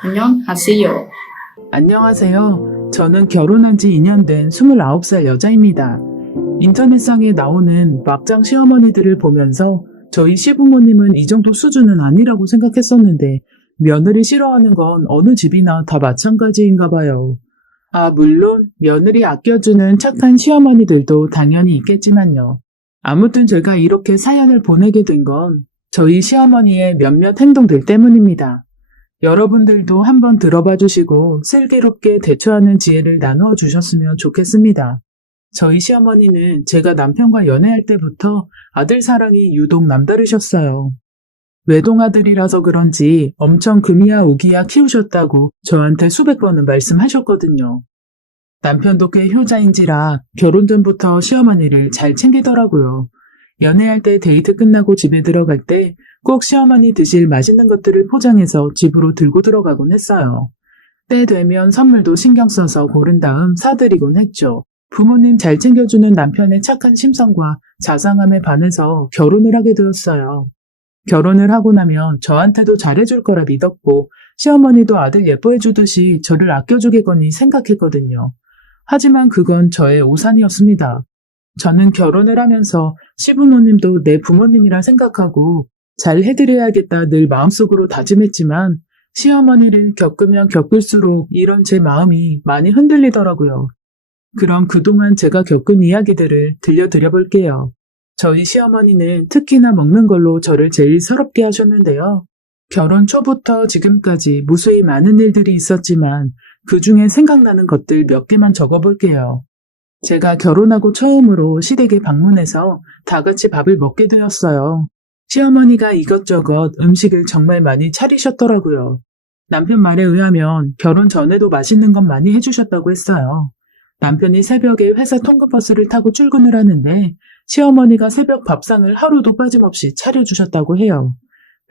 안녕하세요. 안녕하세요. 저는 결혼한 지 2년 된 29살 여자입니다. 인터넷상에 나오는 막장 시어머니들을 보면서 저희 시부모님은 이 정도 수준은 아니라고 생각했었는데 며느리 싫어하는 건 어느 집이나 다 마찬가지인가 봐요. 물론 며느리 아껴주는 착한 시어머니들도 당연히 있겠지만요. 아무튼 제가 이렇게 사연을 보내게 된 건 저희 시어머니의 몇몇 행동들 때문입니다. 여러분들도 한번 들어봐 주시고 슬기롭게 대처하는 지혜를 나누어 주셨으면 좋겠습니다. 저희 시어머니는 제가 남편과 연애할 때부터 아들 사랑이 유독 남다르셨어요. 외동아들이라서 그런지 엄청 금이야 오기야 키우셨다고 저한테 수백 번은 말씀하셨거든요. 남편도 꽤 효자인지라 결혼 전부터 시어머니를 잘 챙기더라고요. 연애할 때 데이트 끝나고 집에 들어갈 때 꼭 시어머니 드실 맛있는 것들을 포장해서 집으로 들고 들어가곤 했어요. 때 되면 선물도 신경 써서 고른 다음 사드리곤 했죠. 부모님 잘 챙겨주는 남편의 착한 심성과 자상함에 반해서 결혼을 하게 되었어요. 결혼을 하고 나면 저한테도 잘해줄 거라 믿었고 시어머니도 아들 예뻐해주듯이 저를 아껴주겠거니 생각했거든요. 하지만 그건 저의 오산이었습니다. 저는 결혼을 하면서 시부모님도 내 부모님이라 생각하고 잘 해드려야겠다 늘 마음속으로 다짐했지만 시어머니를 겪으면 겪을수록 이런 제 마음이 많이 흔들리더라고요. 그럼 그동안 제가 겪은 이야기들을 들려드려 볼게요. 저희 시어머니는 특히나 먹는 걸로 저를 제일 서럽게 하셨는데요. 결혼 초부터 지금까지 무수히 많은 일들이 있었지만 그 중에 생각나는 것들 몇 개만 적어볼게요. 제가 결혼하고 처음으로 시댁에 방문해서 다 같이 밥을 먹게 되었어요. 시어머니가 이것저것 음식을 정말 많이 차리셨더라고요. 남편 말에 의하면 결혼 전에도 맛있는 건 많이 해주셨다고 했어요. 남편이 새벽에 회사 통근버스를 타고 출근을 하는데 시어머니가 새벽 밥상을 하루도 빠짐없이 차려주셨다고 해요.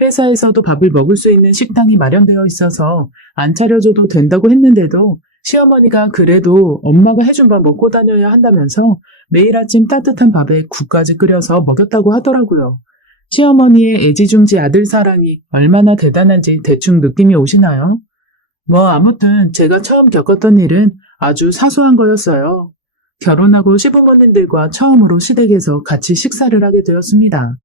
회사에서도 밥을 먹을 수 있는 식당이 마련되어 있어서 안 차려줘도 된다고 했는데도 시어머니가 그래도 엄마가 해준 밥 먹고 다녀야 한다면서 매일 아침 따뜻한 밥에 국까지 끓여서 먹였다고 하더라고요. 시어머니의 애지중지 아들 사랑이 얼마나 대단한지 대충 느낌이 오시나요? 아무튼 제가 처음 겪었던 일은 아주 사소한 거였어요. 결혼하고 시부모님들과 처음으로 시댁에서 같이 식사를 하게 되었습니다.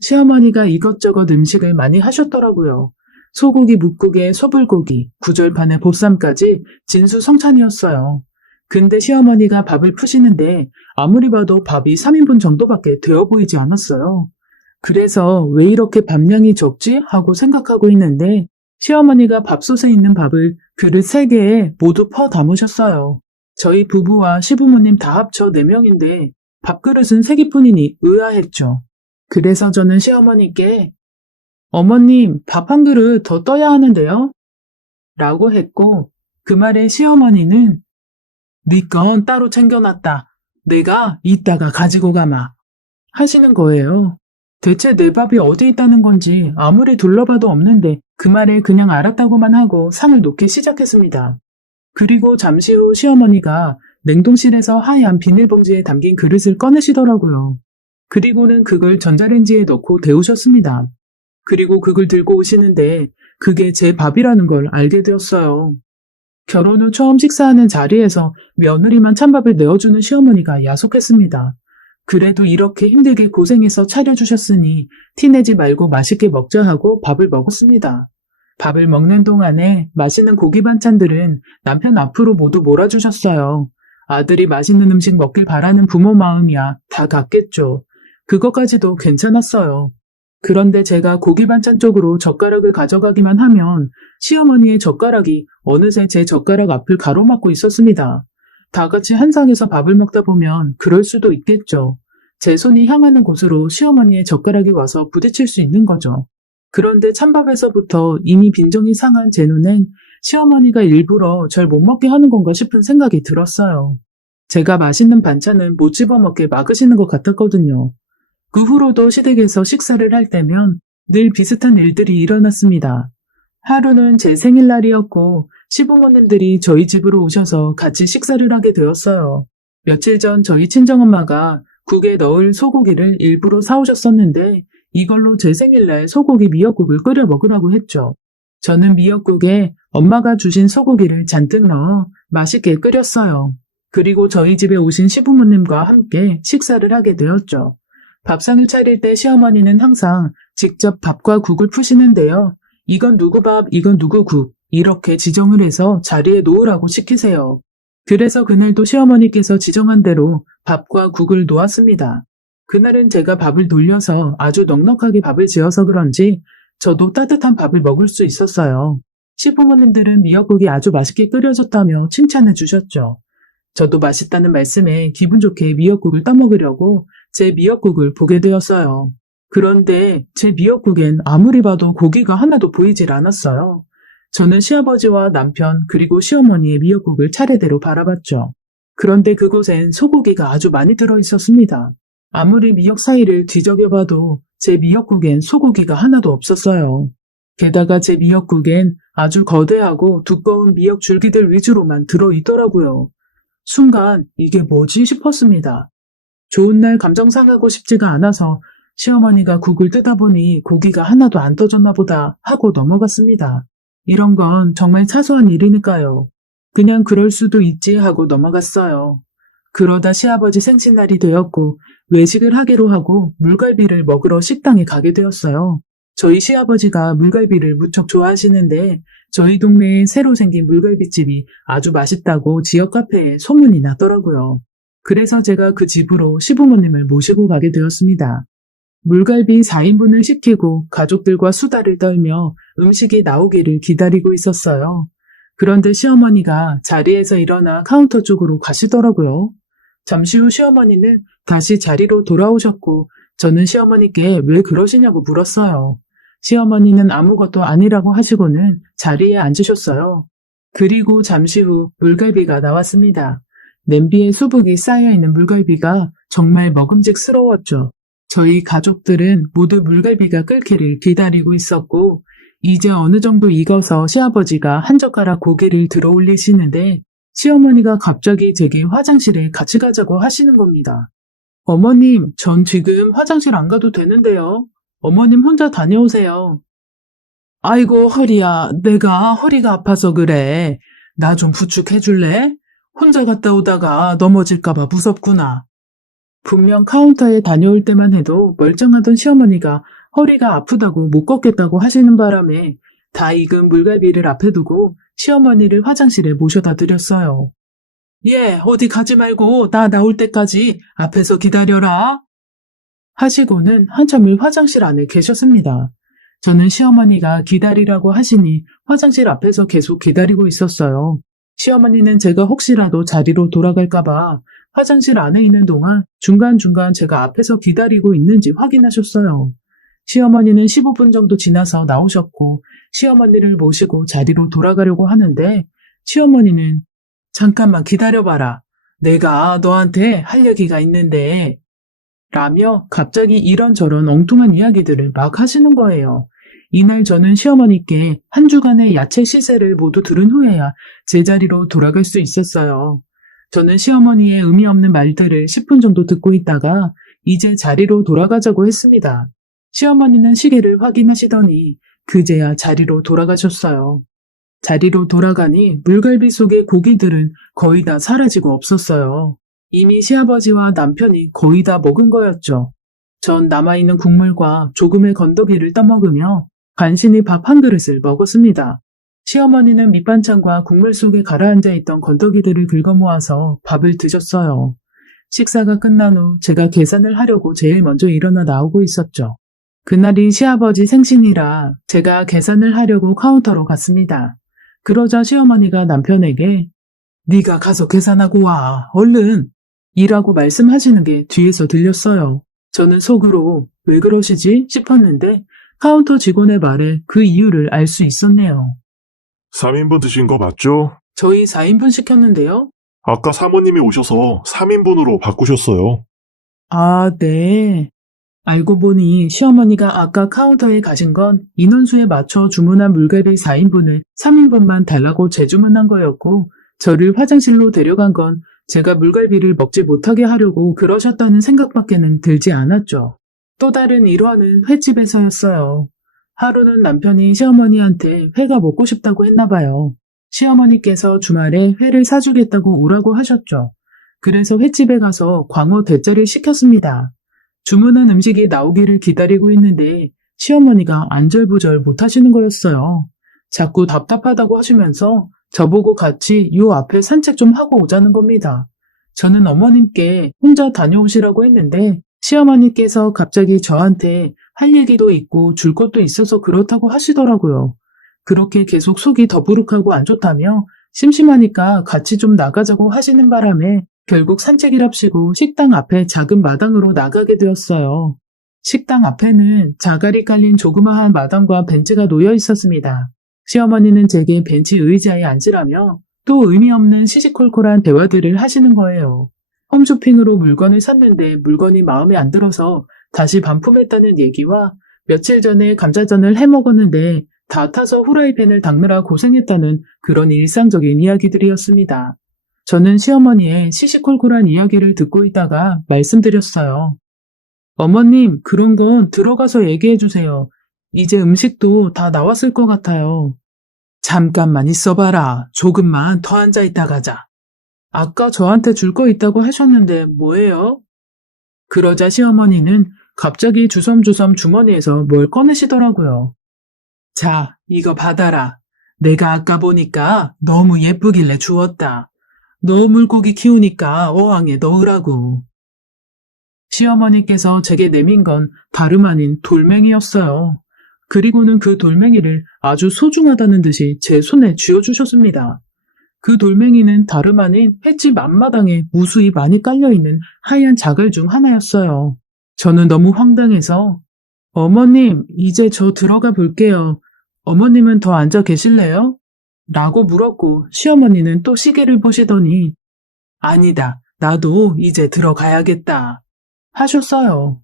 시어머니가 이것저것 음식을 많이 하셨더라고요. 소고기 뭇국에 소불고기, 구절판에 보쌈까지 진수성찬이었어요. 근데 시어머니가 밥을 푸시는데 아무리 봐도 밥이 3인분 정도밖에 되어 보이지 않았어요. 그래서 왜 이렇게 밥량이 적지? 하고 생각하고 있는데 시어머니가 밥솥에 있는 밥을 그릇 3개에 모두 퍼 담으셨어요. 저희 부부와 시부모님 다 합쳐 4명인데 밥그릇은 3개뿐이니 의아했죠. 그래서 저는 시어머니께 어머님, 밥 한 그릇 더 떠야 하는데요? 라고 했고 그 말에 시어머니는 네 건 따로 챙겨놨다. 내가 이따가 가지고 가마. 하시는 거예요. 대체 내 밥이 어디 있다는 건지 아무리 둘러봐도 없는데 그 말에 그냥 알았다고만 하고 상을 놓기 시작했습니다. 그리고 잠시 후 시어머니가 냉동실에서 하얀 비닐봉지에 담긴 그릇을 꺼내시더라고요. 그리고는 그걸 전자레인지에 넣고 데우셨습니다. 그리고 그걸 들고 오시는데 그게 제 밥이라는 걸 알게 되었어요. 결혼 후 처음 식사하는 자리에서 며느리만 찬밥을 내어주는 시어머니가 야속했습니다. 그래도 이렇게 힘들게 고생해서 차려주셨으니 티내지 말고 맛있게 먹자 하고 밥을 먹었습니다. 밥을 먹는 동안에 맛있는 고기 반찬들은 남편 앞으로 모두 몰아주셨어요. 아들이 맛있는 음식 먹길 바라는 부모 마음이야 다 같겠죠. 그것까지도 괜찮았어요. 그런데 제가 고기 반찬 쪽으로 젓가락을 가져가기만 하면 시어머니의 젓가락이 어느새 제 젓가락 앞을 가로막고 있었습니다. 다 같이 한 상에서 밥을 먹다 보면 그럴 수도 있겠죠. 제 손이 향하는 곳으로 시어머니의 젓가락이 와서 부딪힐 수 있는 거죠. 그런데 찬밥에서부터 이미 빈정이 상한 제 눈엔 시어머니가 일부러 절 못 먹게 하는 건가 싶은 생각이 들었어요. 제가 맛있는 반찬은 못 집어먹게 막으시는 것 같았거든요. 그 후로도 시댁에서 식사를 할 때면 늘 비슷한 일들이 일어났습니다. 하루는 제 생일날이었고 시부모님들이 저희 집으로 오셔서 같이 식사를 하게 되었어요. 며칠 전 저희 친정엄마가 국에 넣을 소고기를 일부러 사오셨었는데 이걸로 제 생일날 소고기 미역국을 끓여 먹으라고 했죠. 저는 미역국에 엄마가 주신 소고기를 잔뜩 넣어 맛있게 끓였어요. 그리고 저희 집에 오신 시부모님과 함께 식사를 하게 되었죠. 밥상을 차릴 때 시어머니는 항상 직접 밥과 국을 푸시는데요. 이건 누구 밥, 이건 누구 국, 이렇게 지정을 해서 자리에 놓으라고 시키세요. 그래서 그날도 시어머니께서 지정한 대로 밥과 국을 놓았습니다. 그날은 제가 밥을 돌려서 아주 넉넉하게 밥을 지어서 그런지 저도 따뜻한 밥을 먹을 수 있었어요. 시부모님들은 미역국이 아주 맛있게 끓여졌다며 칭찬해 주셨죠. 저도 맛있다는 말씀에 기분 좋게 미역국을 떠먹으려고 제 미역국을 보게 되었어요. 그런데 제 미역국엔 아무리 봐도 고기가 하나도 보이질 않았어요. 저는 시아버지와 남편 그리고 시어머니의 미역국을 차례대로 바라봤죠. 그런데 그곳엔 소고기가 아주 많이 들어있었습니다. 아무리 미역 사이를 뒤적여봐도 제 미역국엔 소고기가 하나도 없었어요. 게다가 제 미역국엔 아주 거대하고 두꺼운 미역 줄기들 위주로만 들어있더라고요. 순간 이게 뭐지 싶었습니다. 좋은 날 감정 상하고 싶지가 않아서 시어머니가 국을 뜨다 보니 고기가 하나도 안 떠졌나 보다 하고 넘어갔습니다. 이런 건 정말 사소한 일이니까요. 그냥 그럴 수도 있지 하고 넘어갔어요. 그러다 시아버지 생신날이 되었고 외식을 하기로 하고 물갈비를 먹으러 식당에 가게 되었어요. 저희 시아버지가 물갈비를 무척 좋아하시는데 저희 동네에 새로 생긴 물갈비집이 아주 맛있다고 지역 카페에 소문이 났더라고요. 그래서 제가 그 집으로 시부모님을 모시고 가게 되었습니다. 물갈비 4인분을 시키고 가족들과 수다를 떨며 음식이 나오기를 기다리고 있었어요. 그런데 시어머니가 자리에서 일어나 카운터 쪽으로 가시더라고요. 잠시 후 시어머니는 다시 자리로 돌아오셨고 저는 시어머니께 왜 그러시냐고 물었어요. 시어머니는 아무것도 아니라고 하시고는 자리에 앉으셨어요. 그리고 잠시 후 물갈비가 나왔습니다. 냄비에 수북이 쌓여있는 물갈비가 정말 먹음직스러웠죠. 저희 가족들은 모두 물갈비가 끓기를 기다리고 있었고 이제 어느 정도 익어서 시아버지가 한 젓가락 고기를 들어 올리시는데 시어머니가 갑자기 제게 화장실에 같이 가자고 하시는 겁니다. 어머님, 전 지금 화장실 안 가도 되는데요. 어머님 혼자 다녀오세요. 아이고 허리야, 내가 허리가 아파서 그래. 나 좀 부축해줄래? 혼자 갔다 오다가 넘어질까봐 무섭구나. 분명 카운터에 다녀올 때만 해도 멀쩡하던 시어머니가 허리가 아프다고 못 걷겠다고 하시는 바람에 다 익은 물갈비를 앞에 두고 시어머니를 화장실에 모셔다 드렸어요. 예, 어디 가지 말고 나 나올 때까지 앞에서 기다려라. 하시고는 한참을 화장실 안에 계셨습니다. 저는 시어머니가 기다리라고 하시니 화장실 앞에서 계속 기다리고 있었어요. 시어머니는 제가 혹시라도 자리로 돌아갈까봐 화장실 안에 있는 동안 중간중간 제가 앞에서 기다리고 있는지 확인하셨어요. 시어머니는 15분 정도 지나서 나오셨고 시어머니를 모시고 자리로 돌아가려고 하는데 시어머니는 잠깐만 기다려봐라. 내가 너한테 할 얘기가 있는데 라며 갑자기 이런저런 엉뚱한 이야기들을 막 하시는 거예요. 이날 저는 시어머니께 한 주간의 야채 시세를 모두 들은 후에야 제자리로 돌아갈 수 있었어요. 저는 시어머니의 의미 없는 말들을 10분 정도 듣고 있다가 이제 자리로 돌아가자고 했습니다. 시어머니는 시계를 확인하시더니 그제야 자리로 돌아가셨어요. 자리로 돌아가니 물갈비 속의 고기들은 거의 다 사라지고 없었어요. 이미 시아버지와 남편이 거의 다 먹은 거였죠. 전 남아있는 국물과 조금의 건더기를 떠먹으며 간신히 밥 한 그릇을 먹었습니다. 시어머니는 밑반찬과 국물 속에 가라앉아 있던 건더기들을 긁어 모아서 밥을 드셨어요. 식사가 끝난 후 제가 계산을 하려고 제일 먼저 일어나 나오고 있었죠. 그날이 시아버지 생신이라 제가 계산을 하려고 카운터로 갔습니다. 그러자 시어머니가 남편에게 네가 가서 계산하고 와, 얼른! 이라고 말씀하시는 게 뒤에서 들렸어요. 저는 속으로 왜 그러시지 싶었는데 카운터 직원의 말에 그 이유를 알 수 있었네요. 3인분 드신 거 맞죠? 저희 4인분 시켰는데요. 아까 사모님이 오셔서 3인분으로 바꾸셨어요. 아, 네. 알고 보니 시어머니가 아까 카운터에 가신 건 인원수에 맞춰 주문한 물갈비 4인분을 3인분만 달라고 재주문한 거였고 저를 화장실로 데려간 건 제가 물갈비를 먹지 못하게 하려고 그러셨다는 생각밖에는 들지 않았죠. 또 다른 일화는 횟집에서였어요. 하루는 남편이 시어머니한테 회가 먹고 싶다고 했나 봐요. 시어머니께서 주말에 회를 사주겠다고 오라고 하셨죠. 그래서 횟집에 가서 광어 대짜를 시켰습니다. 주문한 음식이 나오기를 기다리고 있는데 시어머니가 안절부절 못하시는 거였어요. 자꾸 답답하다고 하시면서 저보고 같이 요 앞에 산책 좀 하고 오자는 겁니다. 저는 어머님께 혼자 다녀오시라고 했는데 시어머니께서 갑자기 저한테 할 얘기도 있고 줄 것도 있어서 그렇다고 하시더라고요. 그렇게 계속 속이 더부룩하고 안 좋다며 심심하니까 같이 좀 나가자고 하시는 바람에 결국 산책이랍시고 식당 앞에 작은 마당으로 나가게 되었어요. 식당 앞에는 자갈이 깔린 조그마한 마당과 벤치가 놓여 있었습니다. 시어머니는 제게 벤치 의자에 앉으라며 또 의미 없는 시시콜콜한 대화들을 하시는 거예요. 홈쇼핑으로 물건을 샀는데 물건이 마음에 안 들어서 다시 반품했다는 얘기와 며칠 전에 감자전을 해 먹었는데 다 타서 후라이팬을 닦느라 고생했다는 그런 일상적인 이야기들이었습니다. 저는 시어머니의 시시콜콜한 이야기를 듣고 있다가 말씀드렸어요. 어머님, 그런 건 들어가서 얘기해 주세요. 이제 음식도 다 나왔을 것 같아요. 잠깐만 있어봐라. 조금만 더 앉아 있다 가자. 아까 저한테 줄 거 있다고 하셨는데 뭐예요? 그러자 시어머니는 갑자기 주섬주섬 주머니에서 뭘 꺼내시더라고요. 자, 이거 받아라. 내가 아까 보니까 너무 예쁘길래 주었다. 너 물고기 키우니까 어항에 넣으라고. 시어머니께서 제게 내민 건 다름 아닌 돌멩이였어요. 그리고는 그 돌멩이를 아주 소중하다는 듯이 제 손에 쥐어주셨습니다. 그 돌멩이는 다름 아닌 횟집 앞마당에 무수히 많이 깔려있는 하얀 자갈 중 하나였어요. 저는 너무 황당해서 어머님, 이제 저 들어가 볼게요. 어머님은 더 앉아 계실래요? 라고 물었고 시어머니는 또 시계를 보시더니 아니다, 나도 이제 들어가야겠다 하셨어요.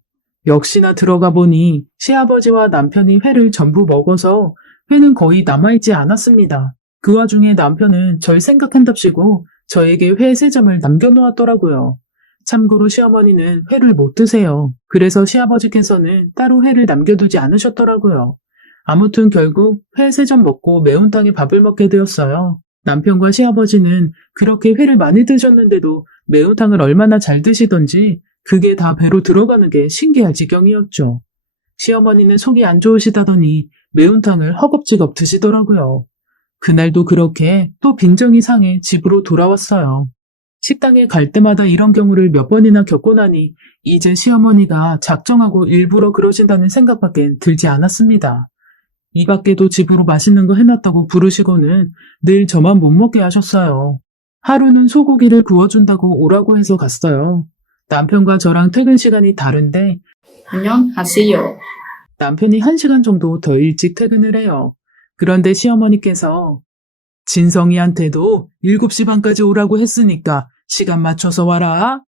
역시나 들어가 보니 시아버지와 남편이 회를 전부 먹어서 회는 거의 남아있지 않았습니다. 그 와중에 남편은 절 생각한답시고 저에게 회 3점을 남겨놓았더라고요. 참고로 시어머니는 회를 못 드세요. 그래서 시아버지께서는 따로 회를 남겨두지 않으셨더라고요. 아무튼 결국 회 3점 먹고 매운탕에 밥을 먹게 되었어요. 남편과 시아버지는 그렇게 회를 많이 드셨는데도 매운탕을 얼마나 잘 드시던지 그게 다 배로 들어가는 게 신기할 지경이었죠. 시어머니는 속이 안 좋으시다더니 매운탕을 허겁지겁 드시더라고요. 그날도 그렇게 또 빈정이 상해 집으로 돌아왔어요. 식당에 갈 때마다 이런 경우를 몇 번이나 겪고 나니 이제 시어머니가 작정하고 일부러 그러신다는 생각밖엔 들지 않았습니다. 이 밖에도 집으로 맛있는 거 해놨다고 부르시고는 늘 저만 못 먹게 하셨어요. 하루는 소고기를 구워준다고 오라고 해서 갔어요. 남편과 저랑 퇴근 시간이 다른데 안녕하세요. 남편이 1시간 정도 더 일찍 퇴근을 해요. 그런데 시어머니께서 진성이한테도 7시 반까지 오라고 했으니까 시간 맞춰서 와라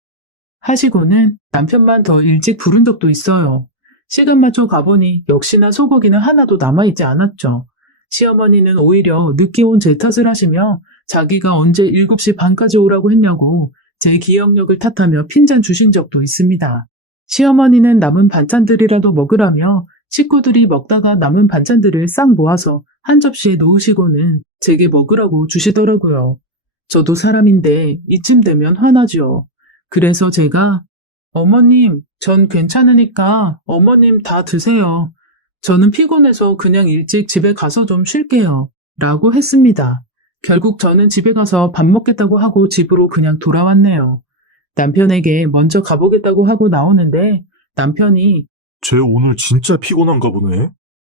하시고는 남편만 더 일찍 부른 적도 있어요. 시간 맞춰 가보니 역시나 소고기는 하나도 남아있지 않았죠. 시어머니는 오히려 늦게 온 제 탓을 하시며 자기가 언제 7시 반까지 오라고 했냐고 제 기억력을 탓하며 핀잔 주신 적도 있습니다. 시어머니는 남은 반찬들이라도 먹으라며 식구들이 먹다가 남은 반찬들을 싹 모아서 한 접시에 놓으시고는 제게 먹으라고 주시더라고요. 저도 사람인데 이쯤 되면 화나죠. 그래서 제가 어머님, 전 괜찮으니까 어머님 다 드세요. 저는 피곤해서 그냥 일찍 집에 가서 좀 쉴게요. 라고 했습니다. 결국 저는 집에 가서 밥 먹겠다고 하고 집으로 그냥 돌아왔네요. 남편에게 먼저 가보겠다고 하고 나오는데 남편이 쟤 오늘 진짜 피곤한가 보네.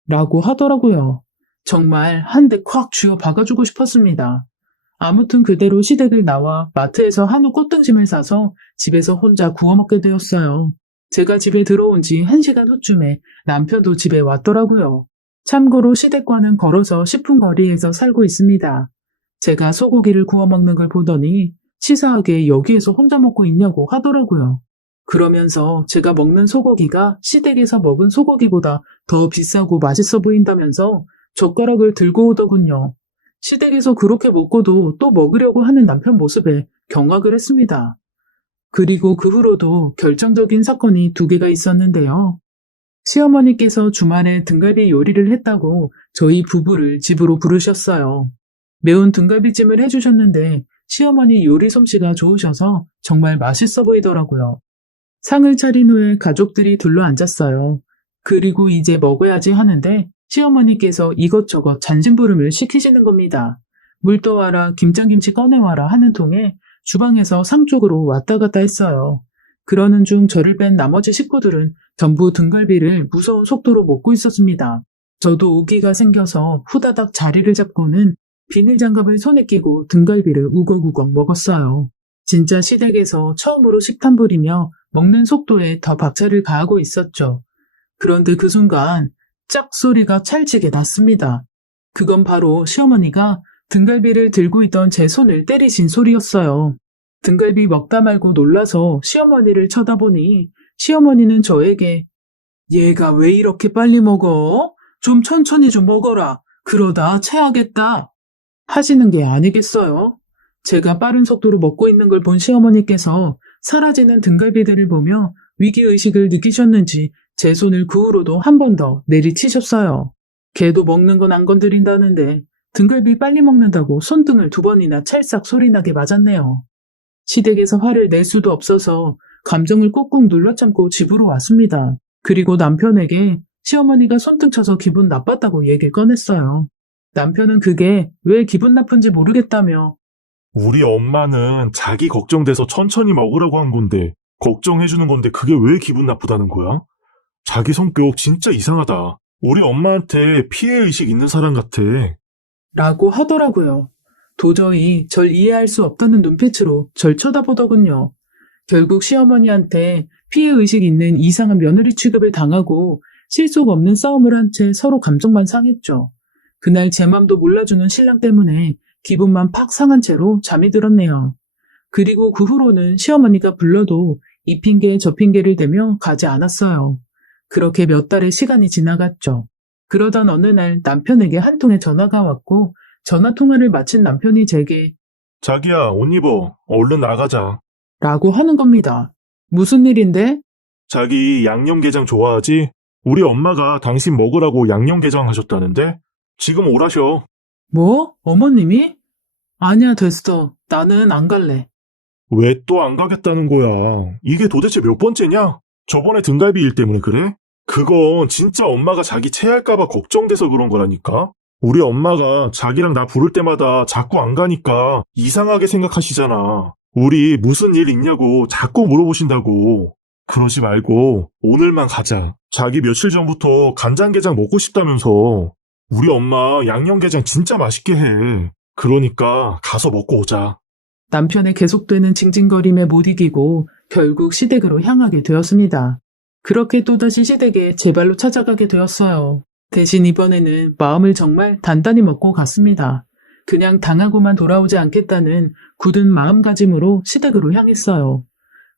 라고 하더라고요. 정말 한 대 콱 쥐어 박아주고 싶었습니다. 아무튼 그대로 시댁을 나와 마트에서 한우 꽃등심을 사서 집에서 혼자 구워 먹게 되었어요. 제가 집에 들어온 지 1시간 후쯤에 남편도 집에 왔더라고요. 참고로 시댁과는 걸어서 10분 거리에서 살고 있습니다. 제가 소고기를 구워 먹는 걸 보더니 치사하게 여기에서 혼자 먹고 있냐고 하더라고요. 그러면서 제가 먹는 소고기가 시댁에서 먹은 소고기보다 더 비싸고 맛있어 보인다면서 젓가락을 들고 오더군요. 시댁에서 그렇게 먹고도 또 먹으려고 하는 남편 모습에 경악을 했습니다. 그리고 그 후로도 결정적인 사건이 2개가 있었는데요. 시어머니께서 주말에 등갈비 요리를 했다고 저희 부부를 집으로 부르셨어요. 매운 등갈비찜을 해주셨는데 시어머니 요리 솜씨가 좋으셔서 정말 맛있어 보이더라고요. 상을 차린 후에 가족들이 둘러앉았어요. 그리고 이제 먹어야지 하는데 시어머니께서 이것저것 잔심부름을 시키시는 겁니다. 물 떠와라, 김장김치 꺼내와라 하는 통에 주방에서 상 쪽으로 왔다 갔다 했어요. 그러는 중 저를 뺀 나머지 식구들은 전부 등갈비를 무서운 속도로 먹고 있었습니다. 저도 오기가 생겨서 후다닥 자리를 잡고는 비닐장갑을 손에 끼고 등갈비를 우걱우걱 먹었어요. 진짜 시댁에서 처음으로 식탐 부리며 먹는 속도에 더 박차를 가하고 있었죠. 그런데 그 순간 짝 소리가 찰지게 났습니다. 그건 바로 시어머니가 등갈비를 들고 있던 제 손을 때리신 소리였어요. 등갈비 먹다 말고 놀라서 시어머니를 쳐다보니 시어머니는 저에게 얘가 왜 이렇게 빨리 먹어? 좀 천천히 좀 먹어라. 그러다 체하겠다. 하시는 게 아니겠어요? 제가 빠른 속도로 먹고 있는 걸 본 시어머니께서 사라지는 등갈비들을 보며 위기의식을 느끼셨는지 제 손을 그 후로도 한 번 더 내리치셨어요. 걔도 먹는 건 안 건드린다는데 등갈비 빨리 먹는다고 손등을 2번이나 찰싹 소리나게 맞았네요. 시댁에서 화를 낼 수도 없어서 감정을 꾹꾹 눌러 참고 집으로 왔습니다. 그리고 남편에게 시어머니가 손등 쳐서 기분 나빴다고 얘기를 꺼냈어요. 남편은 그게 왜 기분 나쁜지 모르겠다며 우리 엄마는 자기 걱정돼서 천천히 먹으라고 한 건데, 걱정해주는 건데 그게 왜 기분 나쁘다는 거야? 자기 성격 진짜 이상하다. 우리 엄마한테 피해의식 있는 사람 같아. 라고 하더라고요. 도저히 절 이해할 수 없다는 눈빛으로 절 쳐다보더군요. 결국 시어머니한테 피해의식 있는 이상한 며느리 취급을 당하고 실속 없는 싸움을 한 채 서로 감정만 상했죠. 그날 제 맘도 몰라주는 신랑 때문에 기분만 팍 상한 채로 잠이 들었네요. 그리고 그 후로는 시어머니가 불러도 이 핑계 저 핑계를 대며 가지 않았어요. 그렇게 몇 달의 시간이 지나갔죠. 그러던 어느 날 남편에게 한 통의 전화가 왔고 전화 통화를 마친 남편이 제게 자기야, 옷 입어. 얼른 나가자. 라고 하는 겁니다. 무슨 일인데? 자기 양념게장 좋아하지? 우리 엄마가 당신 먹으라고 양념게장 하셨다는데? 지금 오라셔. 뭐? 어머님이? 아니야, 됐어. 나는 안 갈래. 왜 또 안 가겠다는 거야? 이게 도대체 몇 번째냐? 저번에 등갈비 일 때문에 그래? 그건 진짜 엄마가 자기 체할까봐 걱정돼서 그런 거라니까? 우리 엄마가 자기랑 나 부를 때마다 자꾸 안 가니까 이상하게 생각하시잖아. 우리 무슨 일 있냐고 자꾸 물어보신다고. 그러지 말고 오늘만 가자. 자기 며칠 전부터 간장게장 먹고 싶다면서. 우리 엄마 양념게장 진짜 맛있게 해. 그러니까 가서 먹고 오자. 남편의 계속되는 징징거림에 못 이기고 결국 시댁으로 향하게 되었습니다. 그렇게 또다시 시댁에 제 발로 찾아가게 되었어요. 대신 이번에는 마음을 정말 단단히 먹고 갔습니다. 그냥 당하고만 돌아오지 않겠다는 굳은 마음가짐으로 시댁으로 향했어요.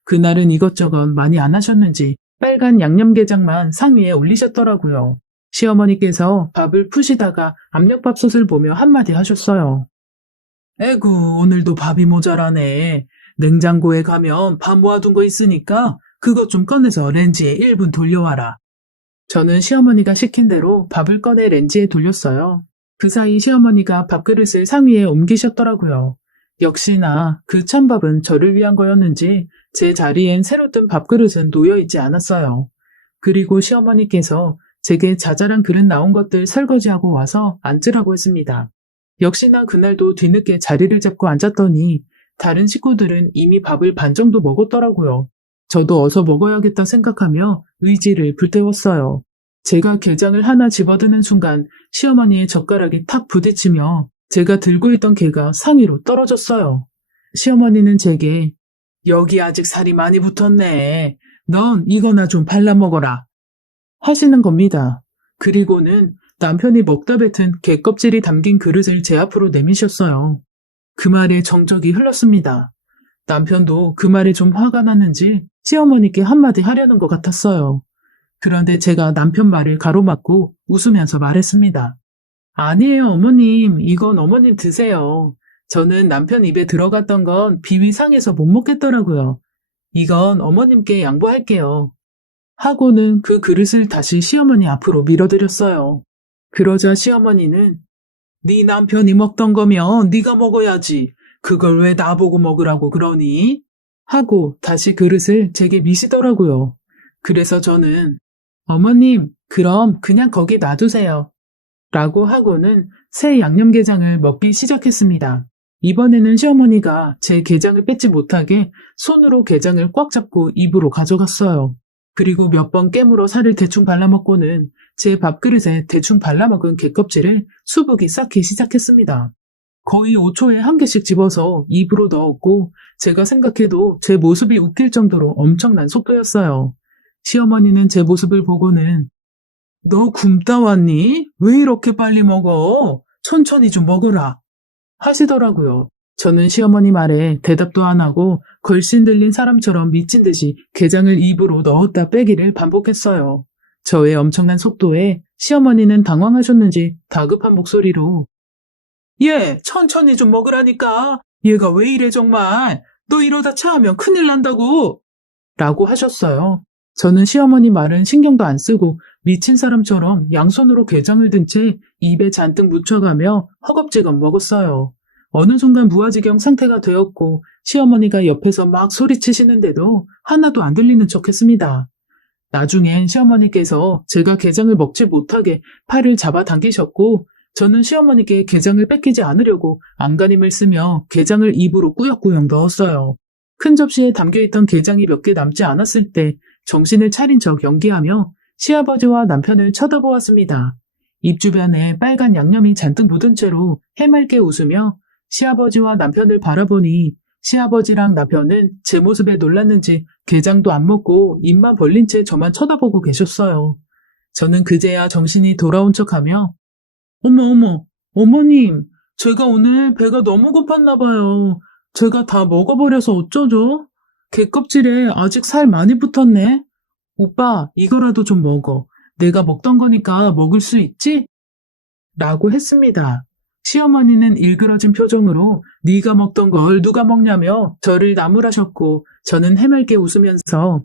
그날은 이것저것 많이 안 하셨는지 빨간 양념게장만 상위에 올리셨더라고요. 시어머니께서 밥을 푸시다가 압력밥솥을 보며 한마디 하셨어요. 에구, 오늘도 밥이 모자라네. 냉장고에 가면 밥 모아둔 거 있으니까 그것 좀 꺼내서 렌지에 1분 돌려와라. 저는 시어머니가 시킨 대로 밥을 꺼내 렌지에 돌렸어요. 그 사이 시어머니가 밥그릇을 상위에 옮기셨더라고요. 역시나 그 찬밥은 저를 위한 거였는지 제 자리엔 새로 뜬 밥그릇은 놓여있지 않았어요. 그리고 시어머니께서 제게 자잘한 그릇 나온 것들 설거지하고 와서 앉으라고 했습니다. 역시나 그날도 뒤늦게 자리를 잡고 앉았더니 다른 식구들은 이미 밥을 반 정도 먹었더라고요. 저도 어서 먹어야겠다 생각하며 의지를 불태웠어요. 제가 게장을 하나 집어드는 순간 시어머니의 젓가락이 탁 부딪히며 제가 들고 있던 게가 상위로 떨어졌어요. 시어머니는 제게 여기 아직 살이 많이 붙었네. 넌 이거나 좀 발라 먹어라. 하시는 겁니다. 그리고는 남편이 먹다 뱉은 게 껍질이 담긴 그릇을 제 앞으로 내미셨어요. 그 말에 정적이 흘렀습니다. 남편도 그 말에 좀 화가 났는지 시어머니께 한마디 하려는 것 같았어요. 그런데 제가 남편 말을 가로막고 웃으면서 말했습니다. 아니에요, 어머님. 이건 어머님 드세요. 저는 남편 입에 들어갔던 건 비위 상해서 못 먹겠더라고요. 이건 어머님께 양보할게요. 하고는 그 그릇을 다시 시어머니 앞으로 밀어드렸어요. 그러자 시어머니는 네 남편이 먹던 거면 네가 먹어야지. 그걸 왜 나보고 먹으라고 그러니? 하고 다시 그릇을 제게 미시더라고요. 그래서 저는 어머님, 그럼 그냥 거기 놔두세요. 라고 하고는 새 양념게장을 먹기 시작했습니다. 이번에는 시어머니가 제 게장을 뺏지 못하게 손으로 게장을 꽉 잡고 입으로 가져갔어요. 그리고 몇 번 깨물어 살을 대충 발라먹고는 제 밥그릇에 대충 발라먹은 게껍질을 수북이 쌓기 시작했습니다. 거의 5초에 한 개씩 집어서 입으로 넣었고 제가 생각해도 제 모습이 웃길 정도로 엄청난 속도였어요. 시어머니는 제 모습을 보고는 너 굶다 왔니? 왜 이렇게 빨리 먹어? 천천히 좀 먹어라. 하시더라고요. 저는 시어머니 말에 대답도 안 하고 걸신 들린 사람처럼 미친 듯이 게장을 입으로 넣었다 빼기를 반복했어요. 저의 엄청난 속도에 시어머니는 당황하셨는지 다급한 목소리로 얘, 천천히 좀 먹으라니까. 얘가 왜 이래 정말. 너 이러다 차하면 큰일 난다고. 라고 하셨어요. 저는 시어머니 말은 신경도 안 쓰고 미친 사람처럼 양손으로 게장을 든 채 입에 잔뜩 묻혀가며 허겁지겁 먹었어요. 어느 순간 무아지경 상태가 되었고 시어머니가 옆에서 막 소리치시는데도 하나도 안 들리는 척했습니다. 나중엔 시어머니께서 제가 게장을 먹지 못하게 팔을 잡아당기셨고 저는 시어머니께 게장을 뺏기지 않으려고 안간힘을 쓰며 게장을 입으로 꾸역꾸역 넣었어요. 큰 접시에 담겨있던 게장이 몇 개 남지 않았을 때 정신을 차린 척 연기하며 시아버지와 남편을 쳐다보았습니다. 입 주변에 빨간 양념이 잔뜩 묻은 채로 해맑게 웃으며 시아버지와 남편을 바라보니 시아버지랑 남편은 제 모습에 놀랐는지 게장도 안 먹고 입만 벌린 채 저만 쳐다보고 계셨어요. 저는 그제야 정신이 돌아온 척하며 어머, 어머님, 제가 오늘 배가 너무 고팠나 봐요. 제가 다 먹어버려서 어쩌죠? 게껍질에 아직 살 많이 붙었네. 오빠, 이거라도 좀 먹어. 내가 먹던 거니까 먹을 수 있지? 라고 했습니다. 시어머니는 일그러진 표정으로 네가 먹던 걸 누가 먹냐며 저를 나무라셨고 저는 해맑게 웃으면서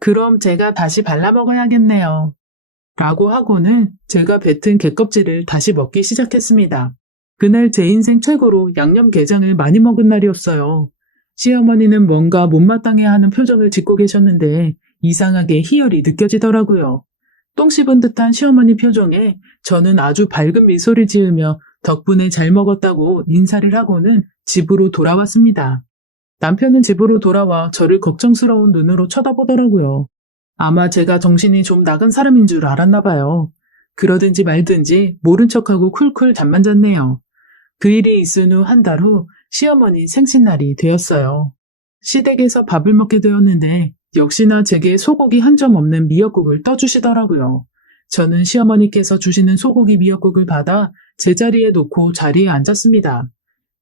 그럼 제가 다시 발라 먹어야겠네요. 라고 하고는 제가 뱉은 게껍질을 다시 먹기 시작했습니다. 그날 제 인생 최고로 양념게장을 많이 먹은 날이었어요. 시어머니는 뭔가 못마땅해하는 표정을 짓고 계셨는데 이상하게 희열이 느껴지더라고요. 똥 씹은 듯한 시어머니 표정에 저는 아주 밝은 미소를 지으며 덕분에 잘 먹었다고 인사를 하고는 집으로 돌아왔습니다. 남편은 집으로 돌아와 저를 걱정스러운 눈으로 쳐다보더라고요. 아마 제가 정신이 좀 나간 사람인 줄 알았나 봐요. 그러든지 말든지 모른 척하고 쿨쿨 잠만 잤네요. 그 일이 있은 후 한 달 후 시어머니 생신날이 되었어요. 시댁에서 밥을 먹게 되었는데 역시나 제게 소고기 한 점 없는 미역국을 떠주시더라고요. 저는 시어머니께서 주시는 소고기 미역국을 받아 제자리에 놓고 자리에 앉았습니다.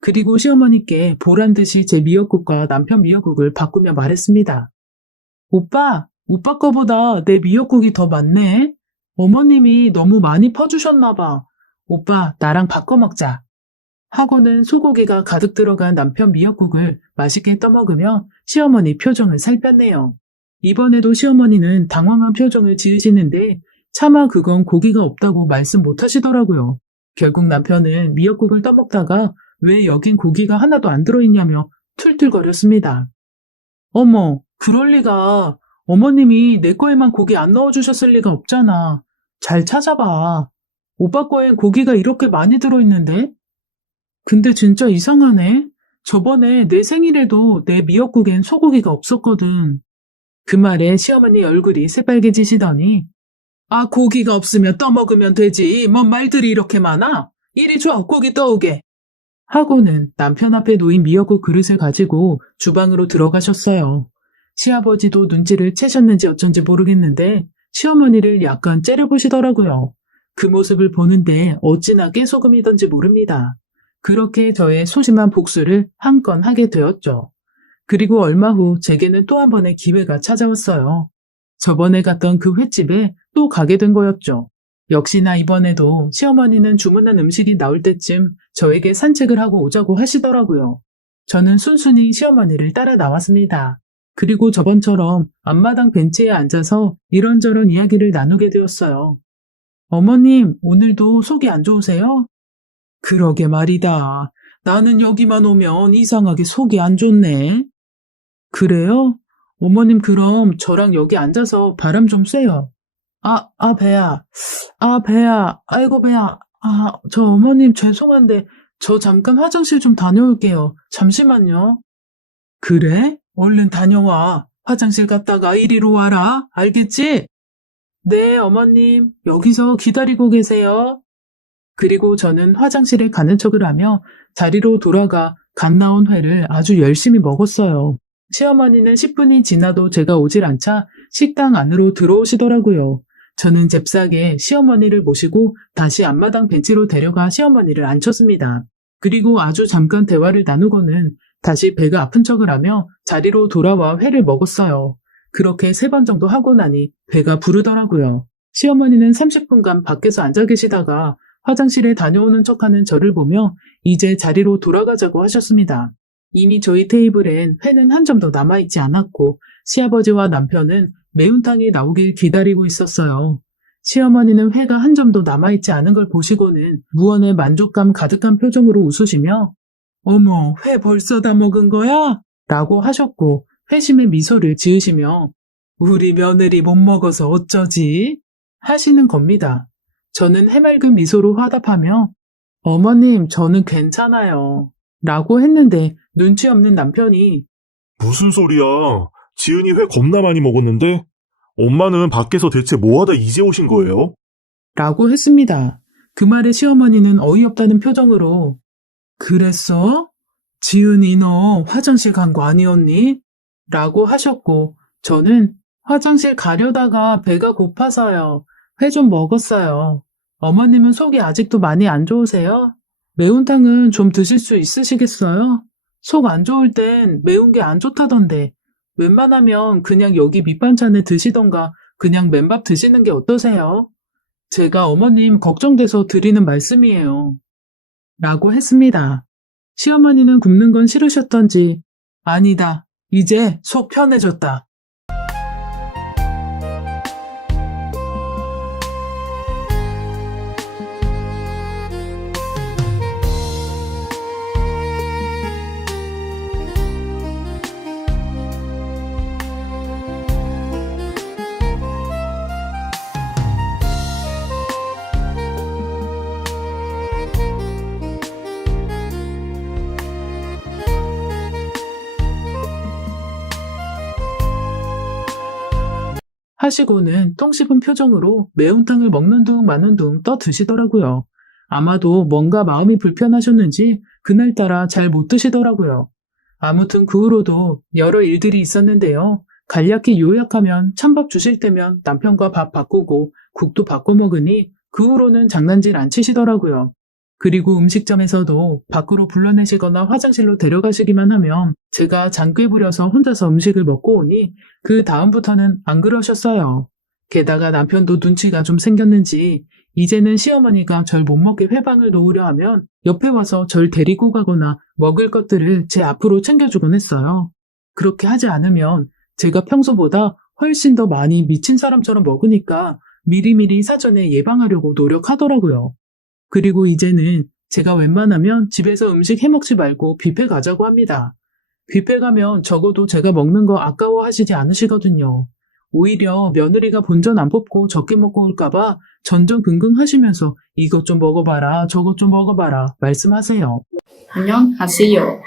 그리고 시어머니께 보란 듯이 제 미역국과 남편 미역국을 바꾸며 말했습니다. 오빠 거보다 내 미역국이 더 많네. 어머님이 너무 많이 퍼주셨나 봐. 오빠, 나랑 바꿔 먹자. 하고는 소고기가 가득 들어간 남편 미역국을 맛있게 떠먹으며 시어머니 표정을 살폈네요. 이번에도 시어머니는 당황한 표정을 지으시는데 차마 그건 고기가 없다고 말씀 못 하시더라고요. 결국 남편은 미역국을 떠먹다가 왜 여긴 고기가 하나도 안 들어있냐며 툴툴거렸습니다. 어머, 그럴 리가. 어머님이 내 거에만 고기 안 넣어주셨을 리가 없잖아. 잘 찾아봐. 오빠 거엔 고기가 이렇게 많이 들어있는데? 근데 진짜 이상하네. 저번에 내 생일에도 내 미역국엔 소고기가 없었거든. 그 말에 시어머니 얼굴이 새빨개지시더니 아, 고기가 없으면 떠먹으면 되지. 뭔 말들이 이렇게 많아? 이리 줘, 고기 떠오게. 하고는 남편 앞에 놓인 미역국 그릇을 가지고 주방으로 들어가셨어요. 시아버지도 눈치를 채셨는지 어쩐지 모르겠는데 시어머니를 약간 째려보시더라고요. 그 모습을 보는데 어찌나 깨소금이던지 모릅니다. 그렇게 저의 소심한 복수를 한 건 하게 되었죠. 그리고 얼마 후 제게는 또 한 번의 기회가 찾아왔어요. 저번에 갔던 그 횟집에 또 가게 된 거였죠. 역시나 이번에도 시어머니는 주문한 음식이 나올 때쯤 저에게 산책을 하고 오자고 하시더라고요. 저는 순순히 시어머니를 따라 나왔습니다. 그리고 저번처럼 앞마당 벤치에 앉아서 이런저런 이야기를 나누게 되었어요. 어머님, 오늘도 속이 안 좋으세요? 그러게 말이다. 나는 여기만 오면 이상하게 속이 안 좋네. 그래요? 어머님 그럼 저랑 여기 앉아서 바람 좀 쐬요. 배야. 배야. 아이고, 배야. 저 어머님 죄송한데 저 잠깐 화장실 좀 다녀올게요. 잠시만요. 그래? 얼른 다녀와. 화장실 갔다가 이리로 와라. 알겠지? 네, 어머님. 여기서 기다리고 계세요. 그리고 저는 화장실에 가는 척을 하며 자리로 돌아가 갓 나온 회를 아주 열심히 먹었어요. 시어머니는 10분이 지나도 제가 오질 않자 식당 안으로 들어오시더라고요. 저는 잽싸게 시어머니를 모시고 다시 앞마당 벤치로 데려가 시어머니를 앉혔습니다. 그리고 아주 잠깐 대화를 나누고는 다시 배가 아픈 척을 하며 자리로 돌아와 회를 먹었어요. 그렇게 3번 정도 하고 나니 배가 부르더라고요. 시어머니는 30분간 밖에서 앉아 계시다가 화장실에 다녀오는 척하는 저를 보며 이제 자리로 돌아가자고 하셨습니다. 이미 저희 테이블엔 회는 한 점도 남아있지 않았고 시아버지와 남편은 매운탕이 나오길 기다리고 있었어요. 시어머니는 회가 한 점도 남아있지 않은 걸 보시고는 무언의 만족감 가득한 표정으로 웃으시며 어머, 회 벌써 다 먹은 거야? 라고 하셨고 회심의 미소를 지으시며 우리 며느리 못 먹어서 어쩌지? 하시는 겁니다. 저는 해맑은 미소로 화답하며 어머님, 저는 괜찮아요. 라고 했는데 눈치 없는 남편이 무슨 소리야. 지은이 회 겁나 많이 먹었는데? 엄마는 밖에서 대체 뭐하다 이제 오신 거예요? 라고 했습니다. 그 말에 시어머니는 어이없다는 표정으로 그랬어? 지은이 너 화장실 간 거 아니었니? 라고 하셨고 저는 화장실 가려다가 배가 고파서요. 회 좀 먹었어요. 어머님은 속이 아직도 많이 안 좋으세요? 매운탕은 좀 드실 수 있으시겠어요? 속 안 좋을 땐 매운 게 안 좋다던데 웬만하면 그냥 여기 밑반찬에 드시던가 그냥 맨밥 드시는 게 어떠세요? 제가 어머님 걱정돼서 드리는 말씀이에요. 라고 했습니다. 시어머니는 굶는 건 싫으셨던지 아니다. 이제 속 편해졌다. 하시고는 똥 씹은 표정으로 매운탕을 먹는 둥 마는 둥 떠드시더라고요. 아마도 뭔가 마음이 불편하셨는지 그날따라 잘 못 드시더라고요. 아무튼 그 후로도 여러 일들이 있었는데요. 간략히 요약하면 찬밥 주실 때면 남편과 밥 바꾸고 국도 바꿔 먹으니 그 후로는 장난질 안 치시더라고요. 그리고 음식점에서도 밖으로 불러내시거나 화장실로 데려가시기만 하면 제가 장꾀 부려서 혼자서 음식을 먹고 오니 그 다음부터는 안 그러셨어요. 게다가 남편도 눈치가 좀 생겼는지 이제는 시어머니가 절 못 먹게 회방을 놓으려 하면 옆에 와서 절 데리고 가거나 먹을 것들을 제 앞으로 챙겨주곤 했어요. 그렇게 하지 않으면 제가 평소보다 훨씬 더 많이 미친 사람처럼 먹으니까 미리미리 사전에 예방하려고 노력하더라고요. 그리고 이제는 제가 웬만하면 집에서 음식 해먹지 말고 뷔페 가자고 합니다. 뷔페 가면 적어도 제가 먹는 거 아까워하시지 않으시거든요. 오히려 며느리가 본전 안 뽑고 적게 먹고 올까봐 전전긍긍 하시면서 이것 좀 먹어봐라 저것 좀 먹어봐라 말씀하세요. 안녕하세요.